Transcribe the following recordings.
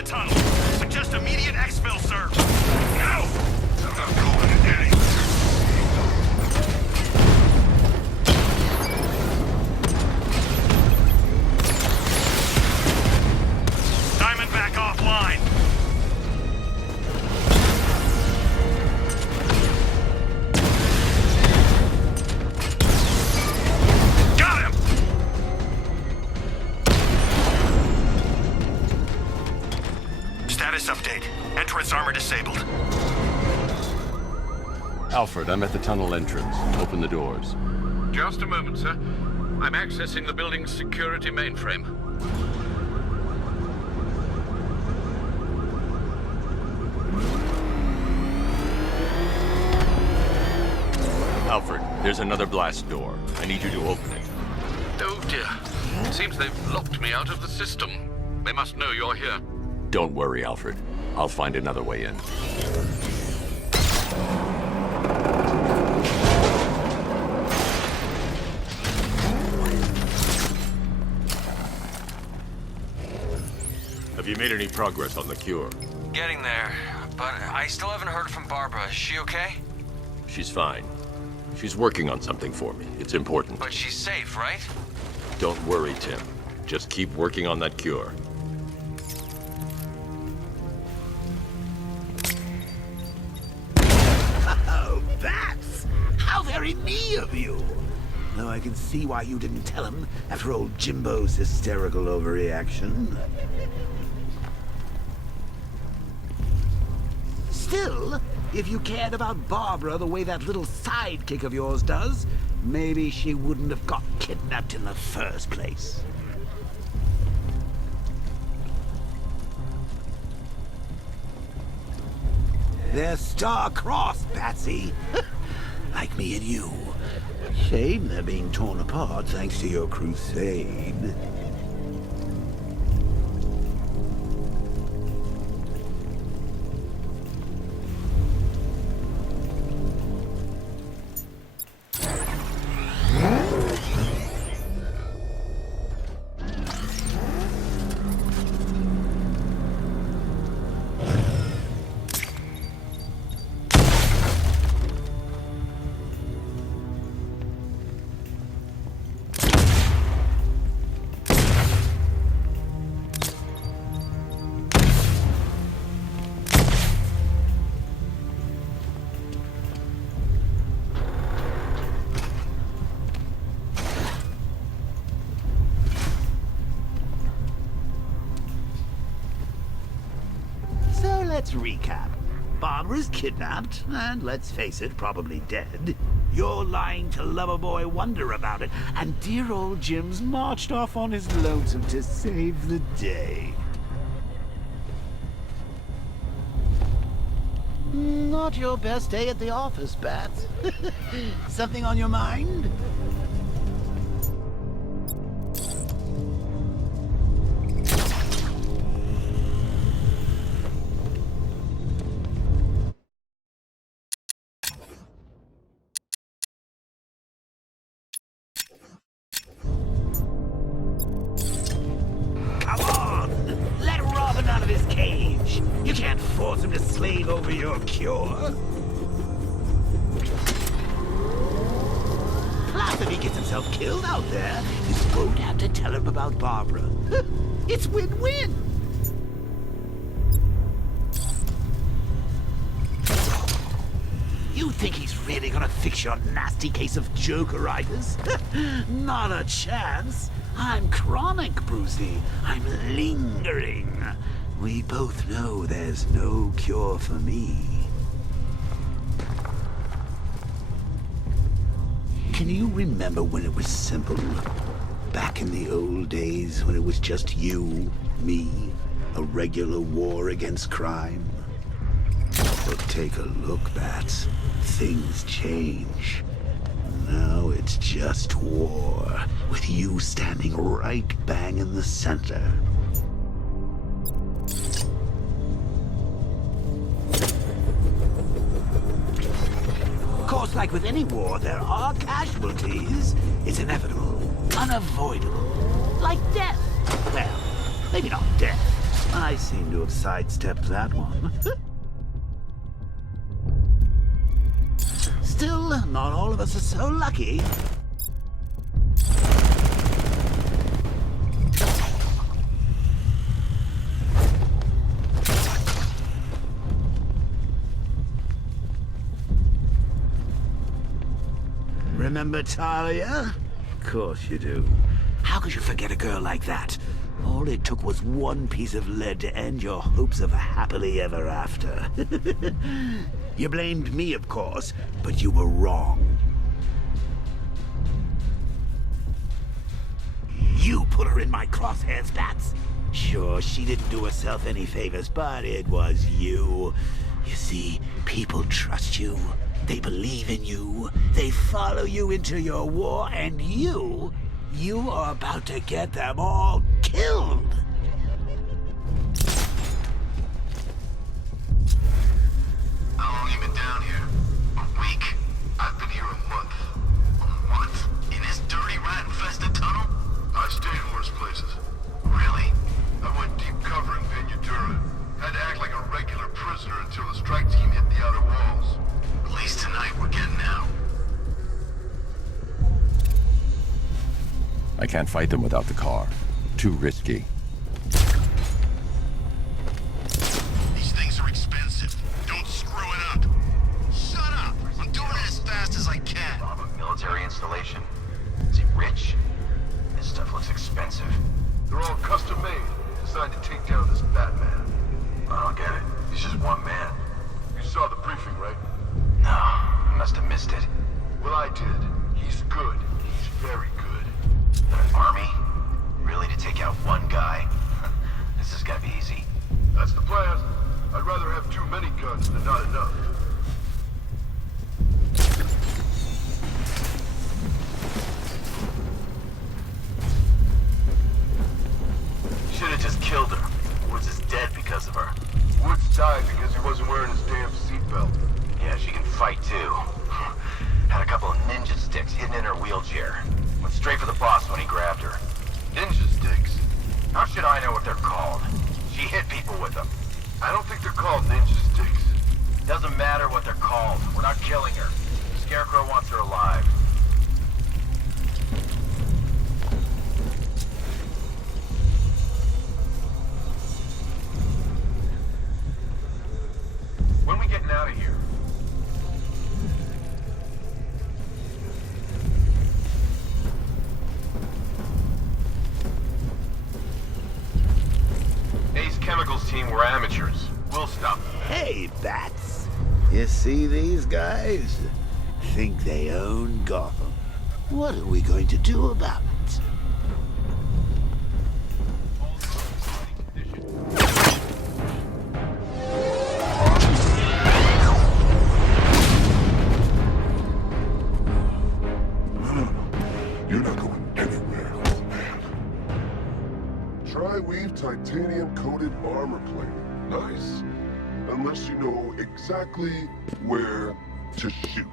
the tunnel. Suggest immediate exfil, sir. Now! I'm not going anywhere. Diamondback offline. Got him! Status update. Entrance armor disabled. Alfred, I'm at the tunnel entrance. Open the doors. Just a moment, sir. I'm accessing the building's security mainframe. Alfred, there's another blast door. I need you to open it. Oh dear. Seems they've locked me out of the system. They must know you're here. Don't worry, Alfred. I'll find another way in. Have you made any progress on the cure? Getting there, but I still haven't heard from Barbara. Is she okay? She's fine. She's working on something for me. It's important. But she's safe, right? Don't worry, Tim. Just keep working on that cure. Oh, Bats! How very me of you! Though I can see why you didn't tell him after old Jimbo's hysterical overreaction. Still, if you cared about Barbara the way that little sidekick of yours does, maybe she wouldn't have got kidnapped in the first place. They're star-crossed, Patsy. Like me and you. Shame they're being torn apart thanks to your crusade. Let's recap. Barbara's kidnapped, and let's face it, probably dead. You're lying to Loverboy Wonder about it, and dear old Jim's marched off on his lonesome to save the day. Not your best day at the office, Bats. Something on your mind? Out of his cage. You can't force him to slave over your cure. Plus, if he gets himself killed out there, you won't have to tell him about Barbara. It's win-win. You think he's really gonna fix your nasty case of Jokeritis? Not a chance. I'm chronic, Brucey. I'm lingering. We both know there's no cure for me. Can you remember when it was simple? Back in the old days when it was just you, me, a regular war against crime? But take a look, Bats. Things change. Now it's just war, with you standing right bang in the center. Of course, like with any war, there are casualties. It's inevitable, unavoidable. Like death. Well, maybe not death, I seem to have sidestepped that one. Still, not all of us are so lucky. Remember Talia? Of course you do. How could you forget a girl like that? All it took was one piece of lead to end your hopes of a happily ever after. You blamed me, of course, but you were wrong. You put her in my crosshairs, Bats. Sure, she didn't do herself any favors, but it was you. You see, people trust you. They believe in you. They follow you into your war, and you are about to get them all killed. How long you been down here? A week? I've been here a month. A month? In this dirty, rat-infested tunnel? I've stayed worse places. Really? I went deep cover in Ventura. Had to act like a regular prisoner until the strike team hit the outer walls. At least tonight we're getting out. I can't fight them without the car. Too risky. These things are expensive. Don't screw it up. Shut up! I'm doing it as fast as I can. A military installation? Is he rich? This stuff looks expensive. They're all custom made, designed to take down this Batman. I don't get it. He's just one man. You saw the briefing, right? No, I must have missed it. Well, I did. He's good. He's very good. An army? Really, to take out one guy? This is gonna be easy. That's the plan. I'd rather have too many guns than not enough. Should have just killed her. Woods is dead because of her. Woods died because he wasn't wearing his damn seatbelt. Yeah, she can fight too. Had a couple of ninja sticks hidden in her wheelchair. Went straight for the boss when he grabbed her. Ninja sticks? How should I know what they're called? She hit people with them. I don't think they're called ninja sticks. Doesn't matter what they're called. We're not killing her. Scarecrow wants her alive. When we getting out of here? Ace Chemicals team were amateurs. We'll stop them. Hey, Bats. You see these guys? Think they own Gotham. What are we going to do about it? You're not going anywhere, old man. Tri-weave titanium-coated armor plate. Nice. Unless you know exactly where to shoot.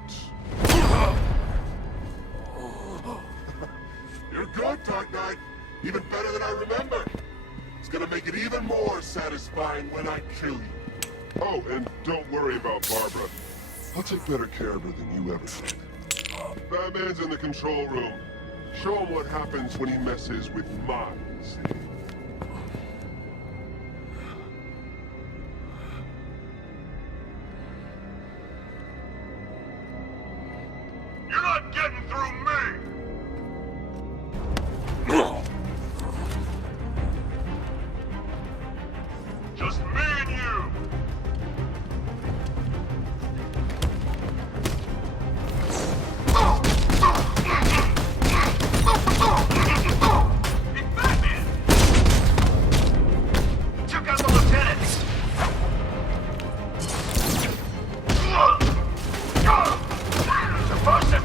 You're good, Dark Knight. Even better than I remember. It's gonna make it even more satisfying when I kill you. Oh, and don't worry about Barbara. I'll take better care of her than you ever did. Batman's in the control room. Show him what happens when he messes with minds. You're not getting through me! Just me and you! It's Batman! Took out the lieutenant! Supposed to...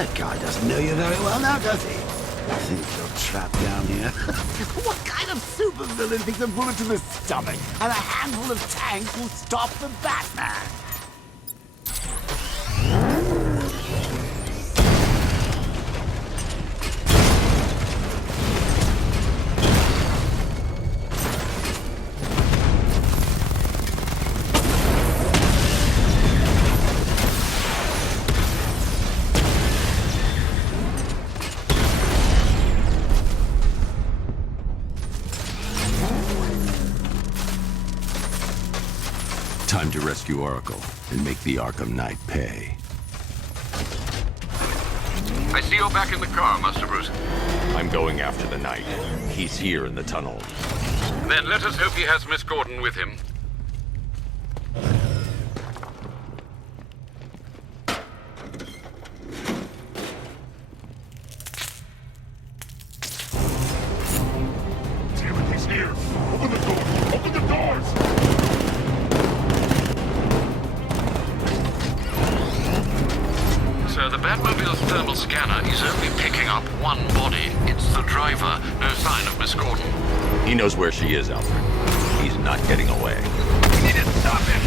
That guy doesn't know you very well now, does he? I think you're trapped down here. What kind of supervillain thinks a bullet to the stomach and a handful of tanks will stop the Batman? Time to rescue Oracle and make the Arkham Knight pay. I see you're back in the car, Master Bruce. I'm going after the Knight. He's here in the tunnel. Then let us hope he has Miss Gordon with him. Damn it, he's here! Open the door! Open the doors! Sir, the Batmobile's thermal scanner is only picking up one body. It's the driver. No sign of Miss Gordon. He knows where she is, Alfred. He's not getting away. We need to stop him!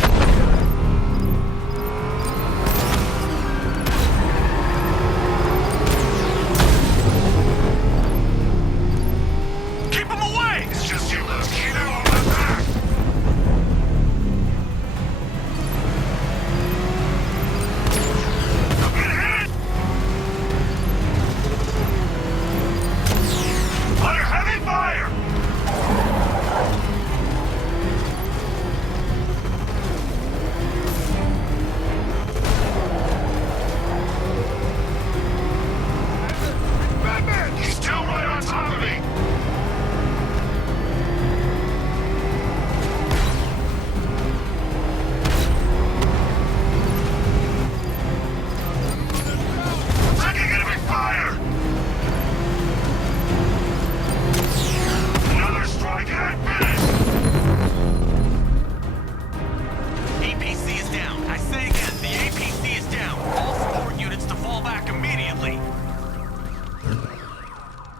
Keep him away! It's just you, little kid, on my back! Under heavy fire! Batman! He's still right on top of me! Taking enemy fire! Another strike and I'm finished! APC is down. I say again, the APC is down. All support units to fall back immediately.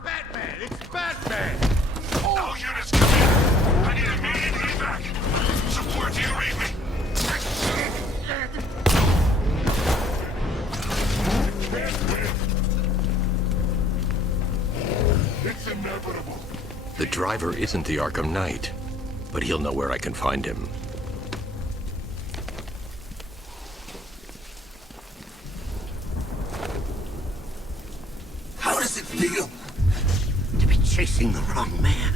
Batman! It's Batman! All units come in! I need immediate evac! Support, do you read me? Can't win! It's inevitable! The driver isn't the Arkham Knight, but he'll know where I can find him. How does it feel to be chasing the wrong man?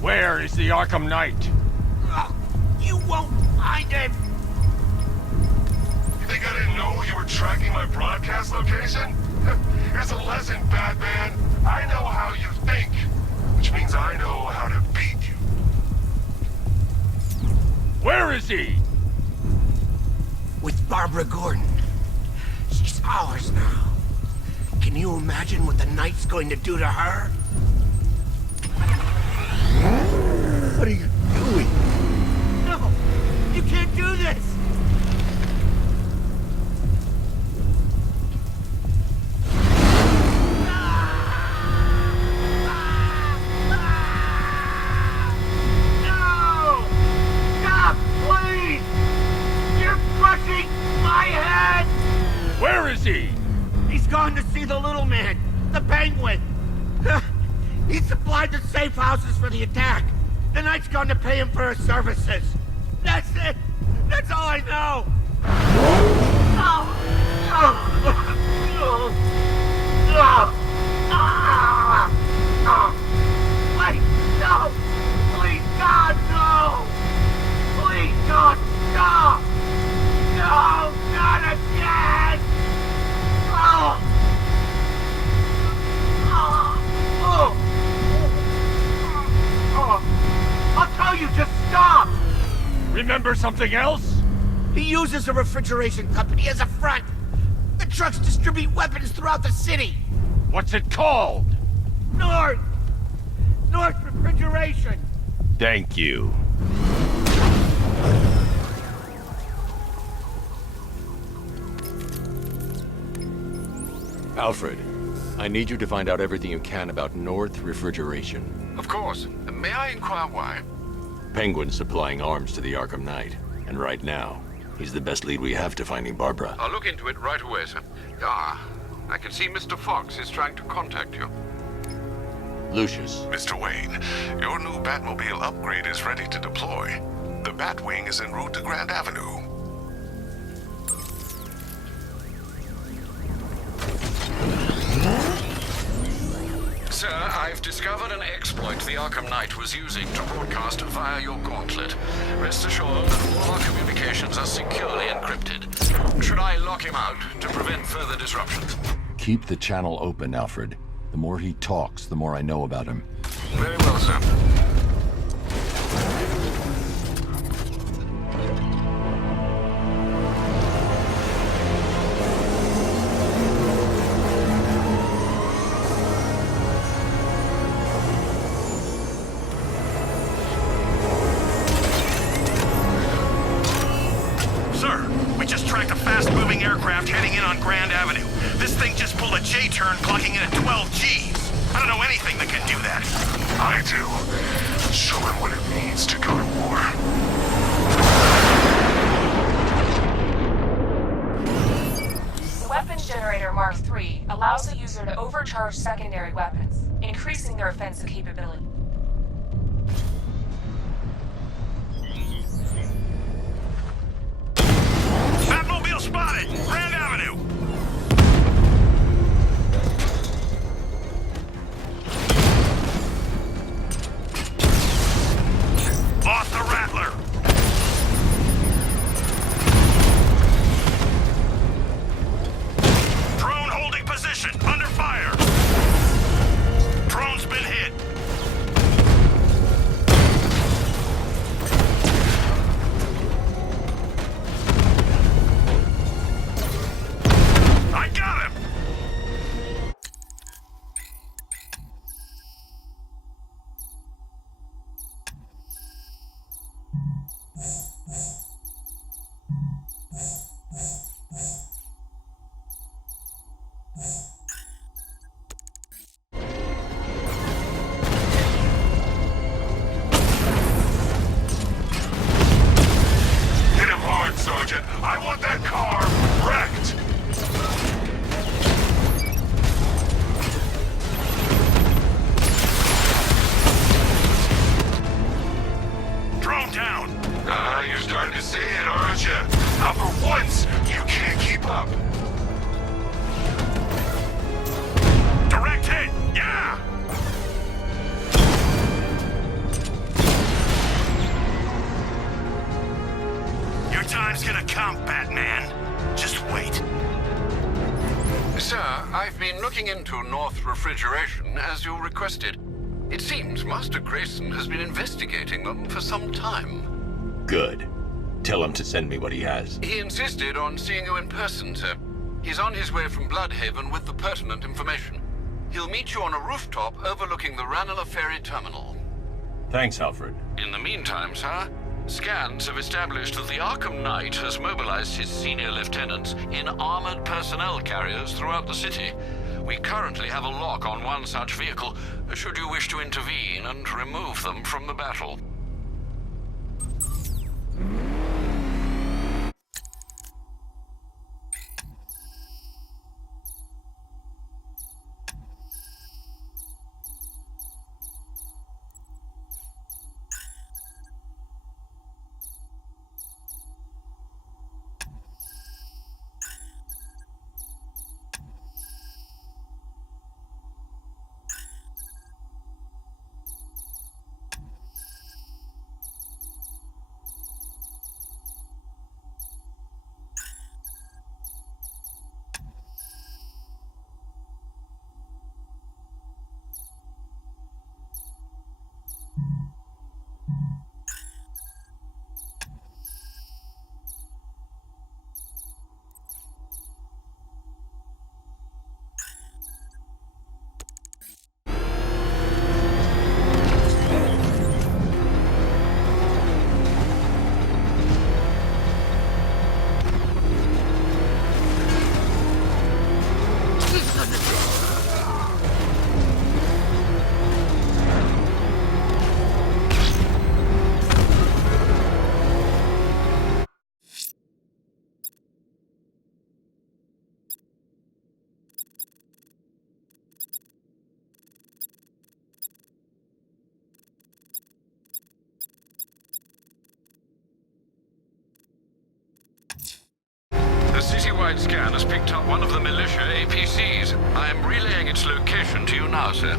Where is the Arkham Knight? You won't find him! You think I didn't know you were tracking my broadcast location? Here's a lesson, Batman. I know how you think, which means I know how to beat you. Where is he? With Barbara Gordon. She's ours now. Can you imagine what the Knight's going to do to her? What are you doing? No! You can't do this! No! Stop, please! You're crushing my head! Where is he? He's gone to see the little man, the Penguin. He supplied the safe houses for the attack. The Knight's gone to pay him for his services. That's it. That's all I know. Wait, no! Please, God, no! Please, God, stop! No, not again! I'll tell you, just stop! Remember something else? He uses a refrigeration company as a front. The trucks distribute weapons throughout the city. What's it called? North Refrigeration. Thank you. Alfred, I need you to find out everything you can about North Refrigeration. Of course. May I inquire why? Penguin's supplying arms to the Arkham Knight, and right now, he's the best lead we have to finding Barbara. I'll look into it right away, sir. Ah, I can see Mr. Fox is trying to contact you. Lucius, Mr. Wayne, your new Batmobile upgrade is ready to deploy. The Batwing is en route to Grand Avenue. Sir, I've discovered an exploit the Arkham Knight was using to broadcast via your gauntlet. Rest assured that all our communications are securely encrypted. Should I lock him out to prevent further disruptions? Keep the channel open, Alfred. The more he talks, the more I know about him. Very well, sir. Sir, we just tracked a fast-moving aircraft heading in on Grand Avenue. This thing just pulled a J-turn, clocking in at 12 Gs. I don't know anything that can do that. I do. Show him what it means to go to war. The weapons generator Mark III allows the user to overcharge secondary weapons, increasing their offensive capability. Batmobile spotted! Grand Avenue! Lost the Rattler! Drone holding position, under fire! Drone's been hit! I got him! Hit him hard, Sergeant! I want that car wrecked! Drone down! You're starting to see it, aren't you? Now for once, you can't keep up. Direct hit! Yeah! Your time's gonna come, Batman. Just wait. Sir, I've been looking into North Refrigeration as you requested. It seems Master Grayson has been investigating them for some time. good. Tell him to send me what he has. He insisted on seeing you in person, sir. He's on his way from Bloodhaven with the pertinent information. He'll meet you on a rooftop overlooking the Ranelagh Ferry Terminal. Thanks, Alfred. In the meantime, sir, scans have established that the Arkham Knight has mobilized his senior lieutenants in armored personnel carriers throughout the city. We currently have a lock on one such vehicle, should you wish to intervene and remove them from the battle. citywide scan has picked up one of the militia APCs. I am relaying its location to you now, sir.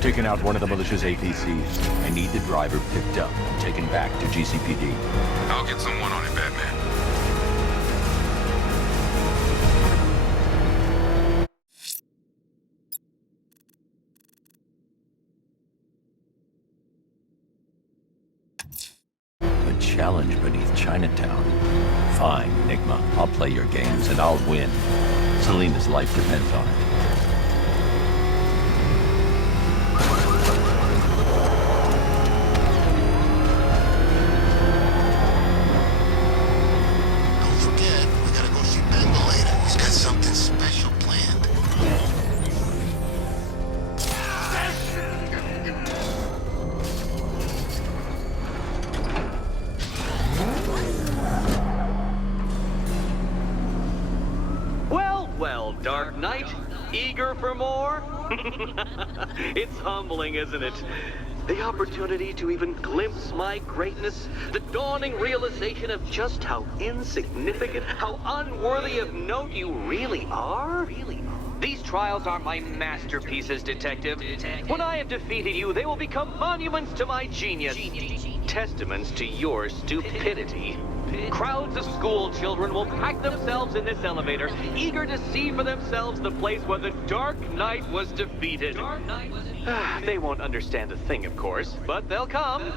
Taken out one of the militia's APCs. I need the driver picked up and taken back to GCPD. I'll get someone on it, Batman. A challenge beneath Chinatown. Fine, Enigma. I'll play your games and I'll win. Selena's life depends on it. Well, Dark Knight, eager for more? It's humbling, isn't it? The opportunity to even glimpse my greatness, the dawning realization of just how insignificant, how unworthy of note you really are? These trials are my masterpieces, Detective. When I have defeated you, they will become monuments to my genius, testaments to your stupidity. Crowds of school children will pack themselves in this elevator, eager to see for themselves the place where the Dark Knight was defeated. They won't understand a thing, of course, but they'll come.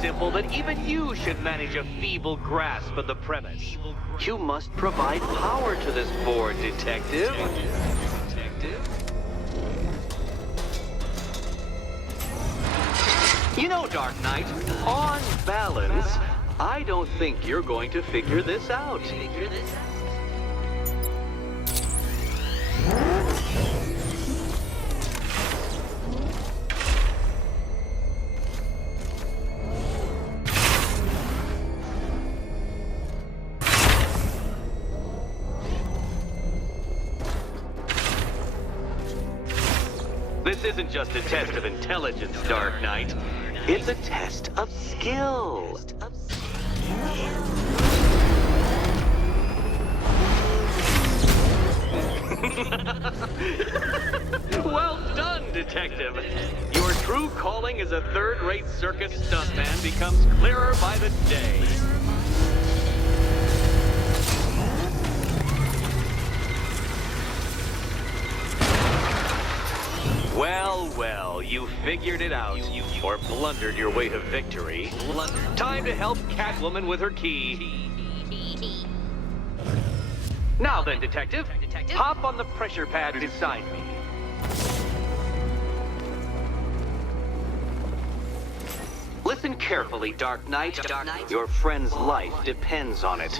Simple that even you should manage a feeble grasp of the premise. You must provide power to this board, Detective. You know, Dark Knight, on balance, I don't think you're going to figure this out. This isn't just a test of intelligence, Dark Knight. It's a test of skill. Well done, Detective. Your true calling as a third-rate circus stuntman becomes clearer by the day. Well, you figured it out, or blundered your way to victory. Time to help Catwoman with her key. Now then, Detective, hop on the pressure pad beside me. Listen carefully, Dark Knight. Your friend's life depends on it.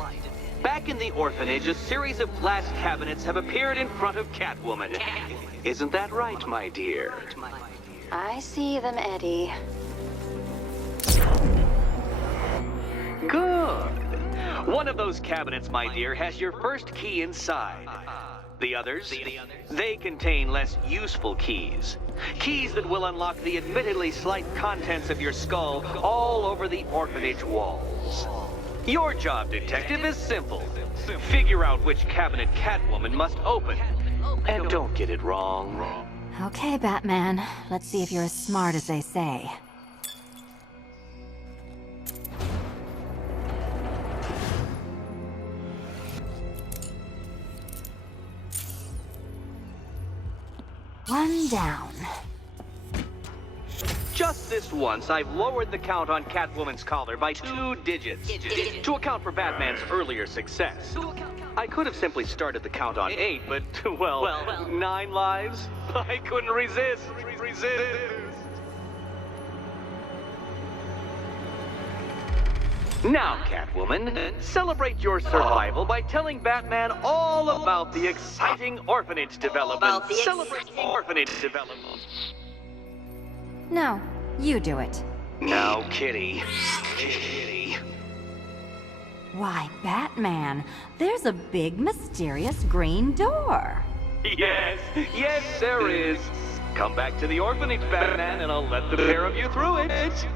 Back in the orphanage, a series of glass cabinets have appeared in front of Catwoman. Isn't that right, my dear? I see them, Eddie. Good. One of those cabinets, my dear, has your first key inside. The others? They contain less useful keys. Keys that will unlock the admittedly slight contents of your skull all over the orphanage walls. Your job, detective, is simple. Figure out which cabinet Catwoman must open. And don't get it wrong. Okay, Batman. Let's see if you're as smart as they say. One down. Just this once, I've lowered the count on Catwoman's collar by 2 digits to account for Batman's earlier success. I could have simply started the count on 8, but, well, 9 lives? I couldn't resist. Now, Catwoman, celebrate your survival by telling Batman all about the exciting orphanage development. Celebrate orphanage development. No, you do it. Now, Kitty. Kitty. Why, Batman, there's a big, mysterious green door. Yes, there is. Come back to the orphanage, Batman, and I'll let the pair of you through it.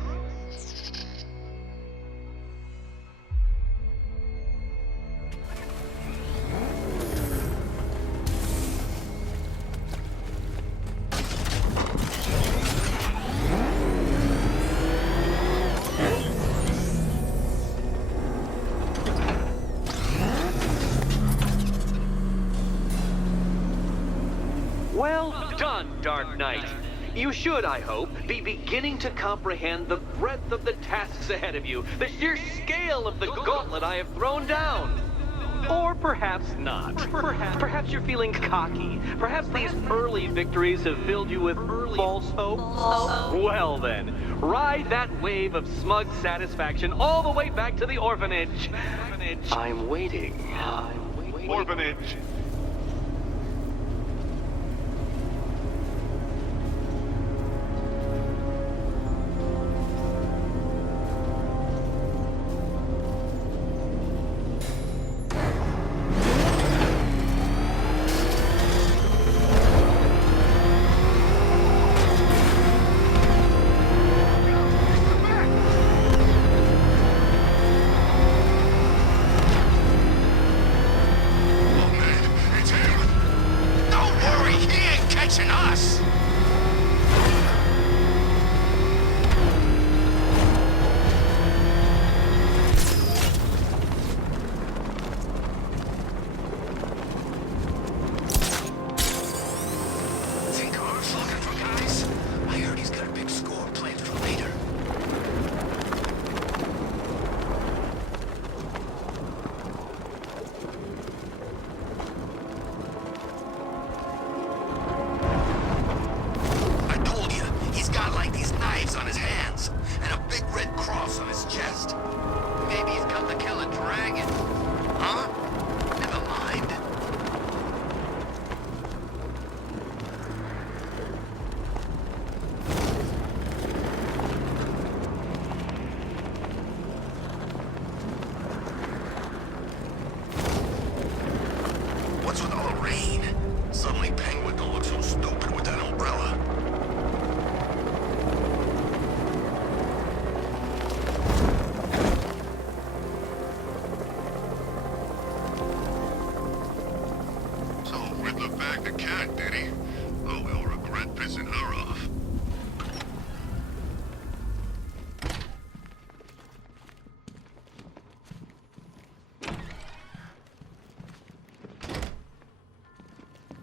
Well done, Dark Knight. You should, I hope, be beginning to comprehend the breadth of the tasks ahead of you, the sheer scale of the gauntlet I have thrown down. Or perhaps not. Perhaps you're feeling cocky. Perhaps these early victories have filled you with false hope. Well then, ride that wave of smug satisfaction all the way back to the orphanage. I'm waiting. Orphanage.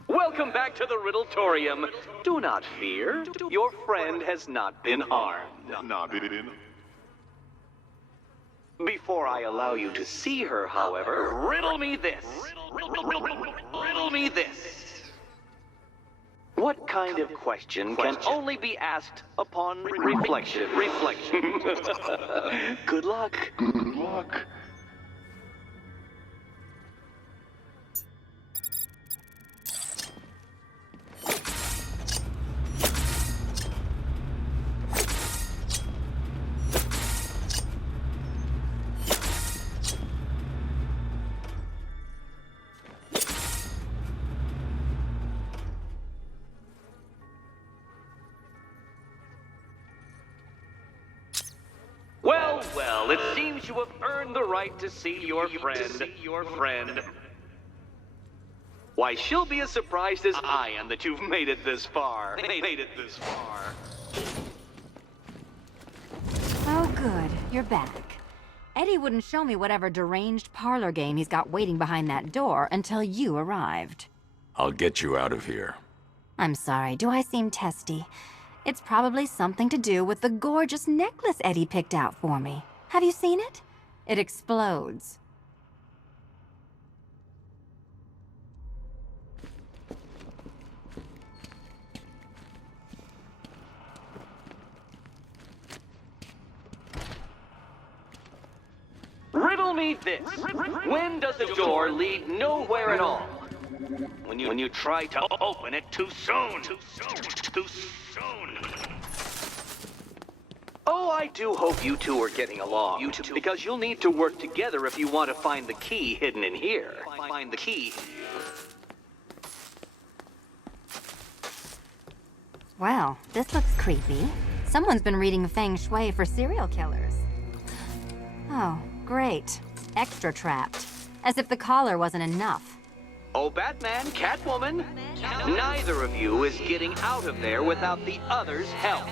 Welcome back to the Riddletorium. Do not fear. Your friend has not been harmed. Before I allow you to see her, however, riddle me this. Riddle me this. What kind of question can only be asked upon reflection? Good luck. Good luck. Well, it seems you have earned the right to see your friend. Why, she'll be as surprised as I am that you've made it this far. Oh, good. You're back. Eddie wouldn't show me whatever deranged parlor game he's got waiting behind that door until you arrived. I'll get you out of here. I'm sorry, do I seem testy? It's probably something to do with the gorgeous necklace Eddie picked out for me. Have you seen it? It explodes. Riddle me this. When does a door lead nowhere at all? When you try to open it too soon. Oh, I do hope you two are getting along. Because you'll need to work together if you want to find the key hidden in here. Find the key. Well, this looks creepy. Someone's been reading Feng Shui for serial killers. Oh, great. Extra trapped. As if the collar wasn't enough. Oh, Batman, Catwoman, neither of you is getting out of there without the other's help.